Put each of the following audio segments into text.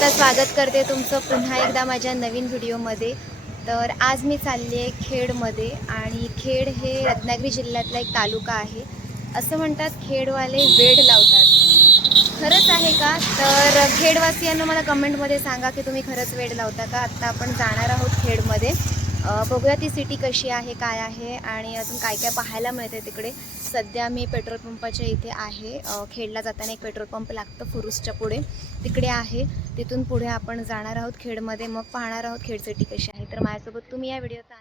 आता स्वागत करते तुमचं पुन्हा एकदा माझ्या नवीन व्हिडिओमध्ये. तर आज मी चालली आहे खेडमध्ये आणि खेड हे रत्नागिरी जिल्ह्यातला एक तालुका आहे. असं म्हणतात खेडवाले वेड लावतात. खरंच आहे का? तर खेडवासियांना मला कमेंटमध्ये सांगा की तुम्ही खरंच वेड लावता का? आत्ता आपण जाणार आहोत खेडमध्ये. बघूया ती सिटी कशी आहे काय आहे आणि अजून काय काय पाहायला मिळते तिकडे. सध्या मी पेट्रोल पंपाच्या इथे आहे. खेडला जाताना एक पेट्रोल पंप लागतं फुरुसच्या पुढे. तिकडे आहे. तिथून पुढे आपण जाणार आहोत खेडमध्ये. मग पाहणार आहोत खेड सिटी कशी आहे. तर माझ्यासोबत तुम्ही या व्हिडिओचा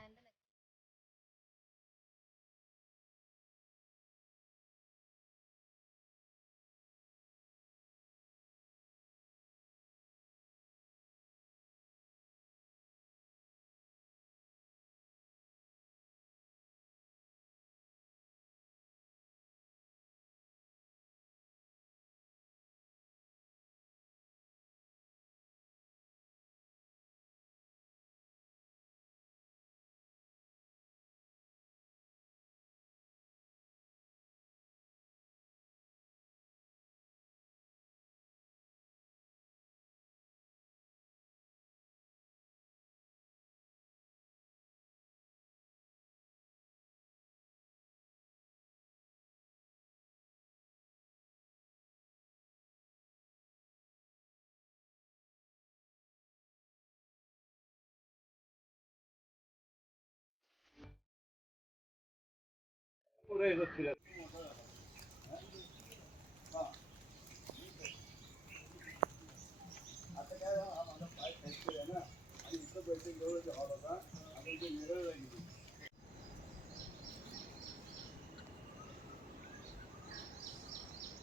आनंद नक्की-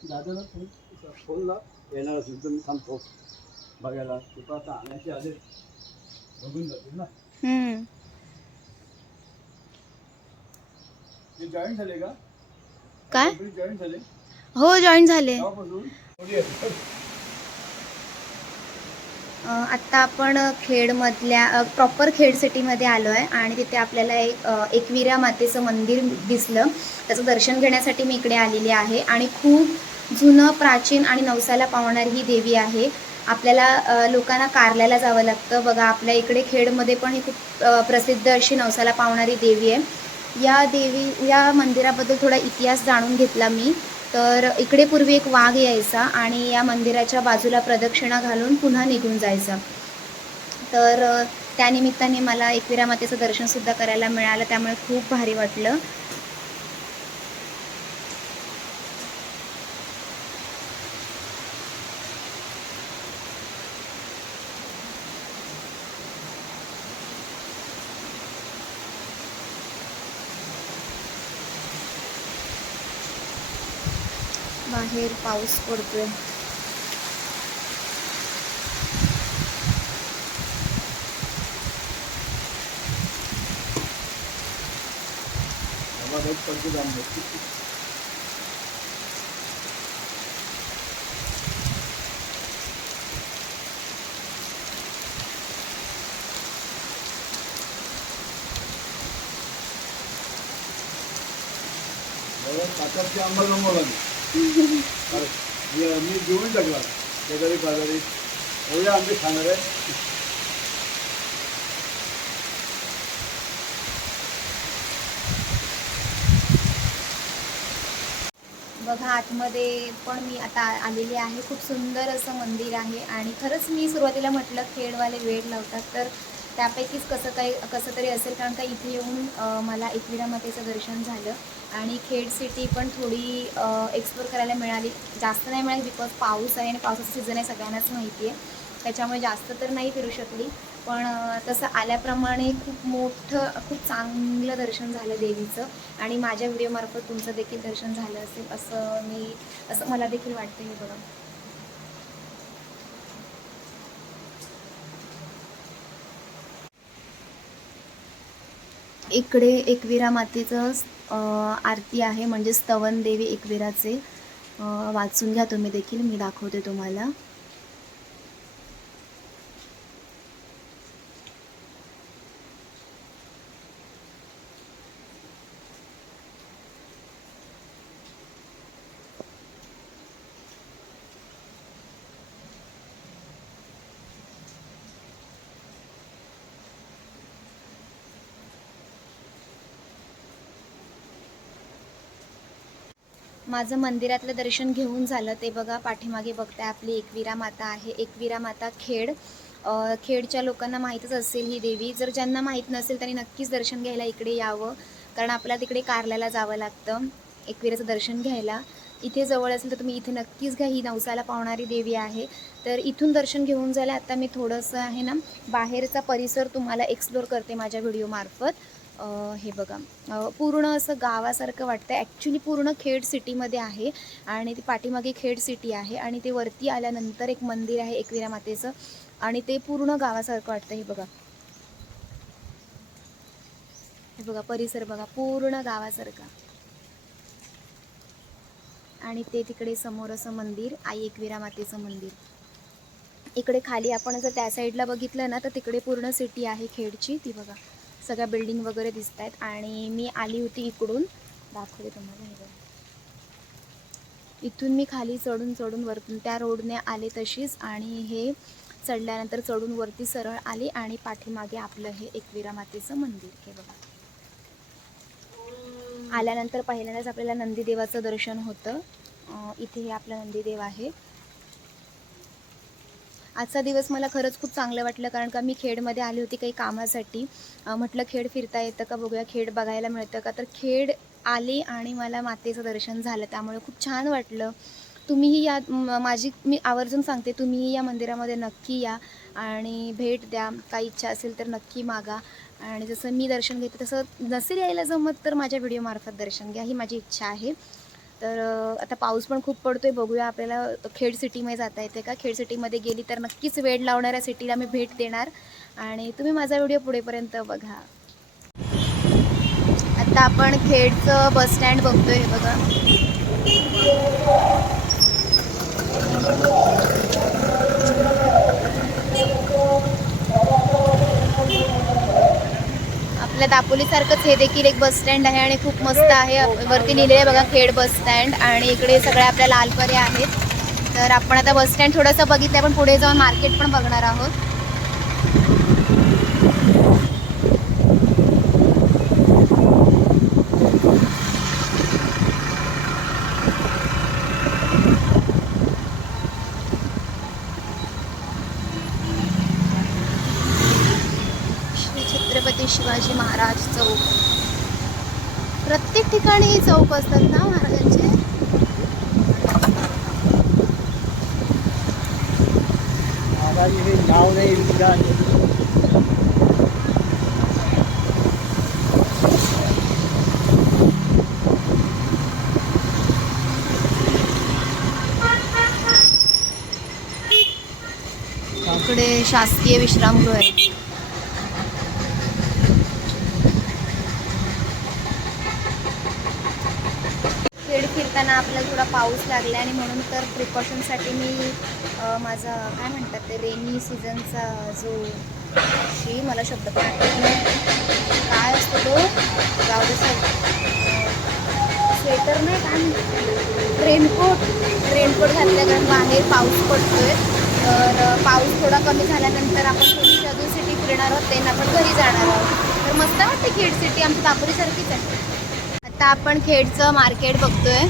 दादाला फोन फोन येणार असेल तर मी थांबतो बघायला तुला आता आणायचे आले बघून जातील ना हम्म. ते जॉईन झाले का? काय? जॉईन झाले? हो जॉईन झाले. आत्ता आपण खेडमधल्या प्रॉपर खेड सिटीमध्ये आलो आहे आणि तिथे आपल्याला एक एकविरा मातेचं मंदिर दिसलं. त्याचं दर्शन घेण्यासाठी मी इकडे आलेली आहे आणि खूप जुनं प्राचीन आणि नवसाला पावणारी ही देवी आहे. आपल्याला लोकांना कारल्याला जावं लागतं. बघा आपल्या इकडे खेडमध्ये पण ही खूप प्रसिद्ध अशी नवसाला पावणारी देवी आहे. या देवी या मंदिराबद्दल थोडा इतिहास जाणून घेतला मी. तर इकडे पूर्वी एक वाघ यायचा आणि या मंदिराच्या बाजूला प्रदक्षिणा घालून पुन्हा निघून जायचा. तर त्यानिमित्ताने मला एकविरा मातेचं दर्शनसुद्धा करायला मिळालं त्यामुळे खूप भारी वाटलं. बाहेर पाऊस पडतोय. तेव्हा काही बघा, अरे, मी- घेऊन टाकला शेजारी पाजारी. एवढे आंबे खाणार आहे. बघा आतमध्ये पण मी आता आलेली आहे. खूप सुंदर असं मंदिर आहे आणि खरंच मी सुरुवातीला म्हटलं खेडवाले वेळ लावतात. तर त्यापैकीच कसं काही कसं तरी असेल कारण का इथे येऊन मला एकविरा मातेचं दर्शन झालं. आणि खेड सिटी पण थोडी एक्सप्लोर करायला मिळाली. जास्त नाही मिळाली बिकॉज पाऊस आहे आणि पावसाचं सीझन आहे सगळ्यांनाच माहिती आहे. त्याच्यामुळे जास्त तर नाही फिरू शकली. पण तसं आल्याप्रमाणे खूप मोठं खूप चांगलं दर्शन झालं देवीचं. आणि माझ्या व्हिडिओमार्फत तुमचं देखील दर्शन झालं असेल असं मी असं मला देखील वाटतं हे बघा. इकडे एकविरा मातेचं आरती आहे म्हणजे स्तवन देवी एकविराचे. वाचून घ्या तुम्ही देखील मी दाखवते तुम्हाला. माझं मंदिरातलं दर्शन घेऊन झालं ते बघा. पाठीमागे बघताय आपली एकविरा माता आहे. एकविरा माता खेड. खेडच्या लोकांना माहीतच असेल ही देवी. जर ज्यांना माहीत नसेल त्यांनी नक्कीच दर्शन घ्यायला इकडे यावं. कारण आपल्याला तिकडे कारल्याला जावं लागतं. एकविराचं दर्शन घ्यायला. इथे जवळ असेल तर तुम्ही इथे नक्कीच घ्या. ही नवसाला पावणारी देवी आहे. तर इथून दर्शन घेऊन झालं. आता मी थोडंसं आहे ना बाहेरचा परिसर तुम्हाला एक्सप्लोर करते माझ्या व्हिडिओमार्फत हे बघा. पूर्ण असं गावासारखं वाटतं ॲक्च्युली पूर्ण खेड सिटीमध्ये आहे आणि ती पाठीमागे खेड सिटी आहे आणि ते वरती आल्यानंतर एक मंदिर आहे एकविरा मातेचं आणि ते पूर्ण गावासारखं वाटतं हे बघा. हे बघा परिसर बघा पूर्ण गावासारखा. आणि ते तिकडे समोर असं मंदिर आई एकविरा मातेचं मंदिर. इकडे खाली आपण जर त्या साईडला बघितलं ना तर तिकडे पूर्ण सिटी आहे खेडची. ती बघा. सगळ्या बिल्डिंग वगैरे दिसत आहेत आणि मी आली होती इकडून. दाखवते तुम्हाला इथून मी खाली चढून चढून वरतून त्या रोडने आले तशीच. आणि हे चढल्यानंतर चढून वरती सरळ आली आणि पाठीमागे आपलं हे एकविरा मातेचं मंदिर. हे बघा. आल्यानंतर पहिल्यांदाच आपल्याला नंदीदेवाचं दर्शन होतं. इथे हे आपलं नंदीदेव आहे. आजचा दिवस मला खरंच खूप चांगलं वाटलं कारण का मी खेडमध्ये आली होती काही कामासाठी. म्हटलं खेड फिरता येतं का बघूया खेड बघायला मिळतं का. तर खेड आले आणि मला मातेचं दर्शन झालं त्यामुळे खूप छान वाटलं. तुम्हीही या माझी मी आवर्जून सांगते तुम्हीही या मंदिरामध्ये नक्की या आणि भेट द्या. काही इच्छा असेल तर नक्की मागा. आणि जसं मी दर्शन घेते तसं नसेल यायला जमत तर माझ्या व्हिडिओमार्फत दर्शन घ्या ही माझी इच्छा आहे. तर आता पाऊस पण खूप पडतोय. बघूया आपल्याला खेड सिटीमध्ये जाता येते का? खेड सिटीमध्ये गेली तर नक्कीच वेळ लावणाऱ्या सिटीला मी भेट देणार. आणि तुम्ही माझा व्हिडिओ पुढेपर्यंत बघा. आता आपण खेडचं बस स्टँड बघतोय बघा. आपल्या दापोलीसारखंच हे देखील एक बस स्टँड आहे आणि खूप मस्त आहे. वरती लिहिलेलं आहे बघा खेड बस स्टँड आणि इकडे सगळ्या आपल्या लालपऱ्या आहेत. तर आपण आता बस स्टँड थोडंसं बघितलं पण पुढे जाऊन मार्केट पण बघणार आहोत. महाराज चौक. प्रत्येक ठिकाणी चौक असतात ना महाराजांचे? नाव नाही इकडे शासकीय विश्रामगृह आहे. खेड आपल्याला थोडा पाऊस लागला आणि म्हणून तर प्रिकॉशनसाठी मी माझा काय म्हणतात ते रेनी सीझनचा जो शी मला शब्द पण आठवत नाही. काय असतो तो? जाऊ दे स्वेटर नाही काय म्हणतात? रेनकोट. रेनकोट घातल्या कारण बाहेर पाऊस पडतोय. तर पाऊस थोडा कमी झाल्यानंतर आपण थोडीशी अजून सिटी फिरणार आहोत ते आपण घरी जाणार आहोत. तर मस्त वाटते खेड सिटी आमची दापोलीसारखीच आहे. आता आपण खेडचं मार्केट बघतोय.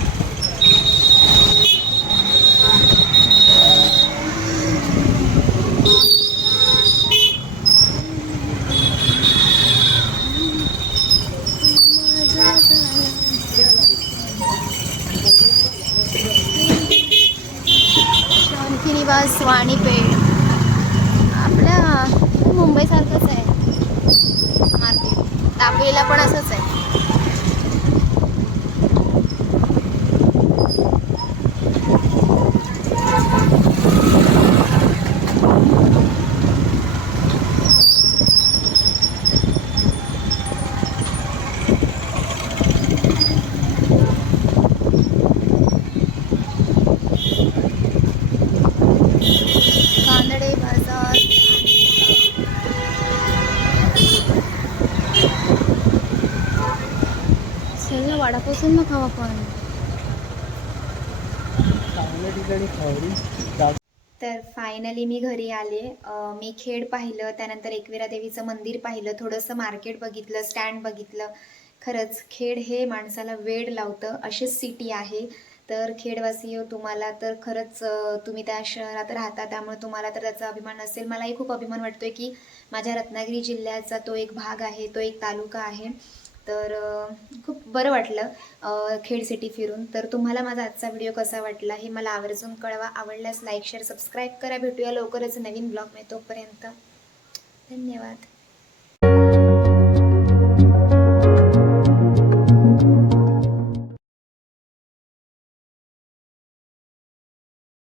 शांती निवास वाणीपेठ. आपल्या मुंबईसारखंच आहे. मार्केट. दापोलीला पण असंच आहे कानडे बाजार सगळं वडापासून ना खावा पण चांगल्या ठिकाणी खावडी तर फायनली मी घरी आले. मी खेड पाहिलं त्यानंतर एकविरा देवीचं मंदिर पाहिलं थोडंसं मार्केट बघितलं स्टँड बघितलं. खरंच खेड हे माणसाला वेड लावतं अशीच सिटी आहे. तर खेडवासी हो तुम्हाला तर खरंच तुम्ही त्या शहरात राहता त्यामुळे तुम्हाला तर त्याचा अभिमान असेल मलाही खूप अभिमान वाटतोय की माझ्या रत्नागिरी जिल्ह्याचा तो एक भाग आहे तो एक तालुका आहे. तर खूप बरं वाटलं खेड सिटी फिरून. तर तुम्हाला माझा आजचा व्हिडिओ कसा वाटला हे मला आवर्जून कळवा. आवडल्यास लाईक शेअर सबस्क्राईब करा. भेटूया लवकरच नवीन ब्लॉग मी तोपर्यंत. धन्यवाद.